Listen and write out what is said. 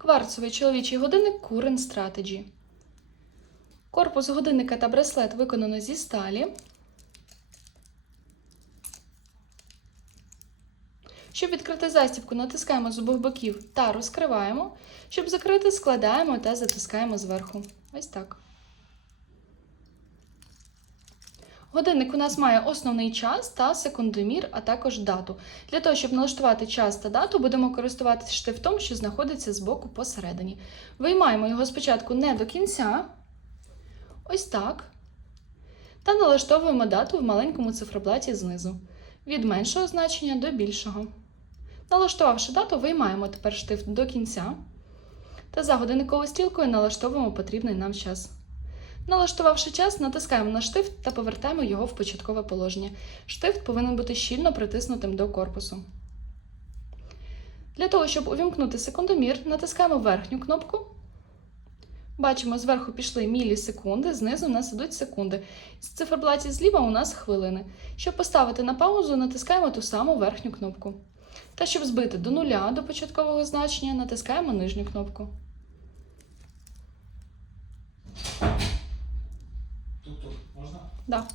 Кварцевий чоловічий годинник Current Strategy. Корпус годинника та браслет виконано зі сталі. Щоб відкрити застібку, натискаємо з обох боків та розкриваємо. Щоб закрити, складаємо та затискаємо зверху. Ось так. Годинник у нас має основний час та секундомір, а також дату. Для того, щоб налаштувати час та дату, будемо користуватися штифтом, що знаходиться збоку посередині. Виймаємо його спочатку не до кінця, ось так. Та налаштовуємо дату в маленькому циферблаті знизу. Від меншого значення до більшого. Налаштувавши дату, виймаємо тепер штифт до кінця. Та за годинниковою стрілкою налаштовуємо потрібний нам час. Налаштувавши час, натискаємо на штифт та повертаємо його в початкове положення. Штифт повинен бути щільно притиснутим до корпусу. Для того, щоб увімкнути секундомір, натискаємо верхню кнопку. Бачимо, зверху пішли мілісекунди, знизу у нас ідуть секунди. З циферблаті зліва у нас хвилини. Щоб поставити на паузу, натискаємо ту саму верхню кнопку. Та щоб збити до нуля до початкового значення, натискаємо нижню кнопку. Можно? Да.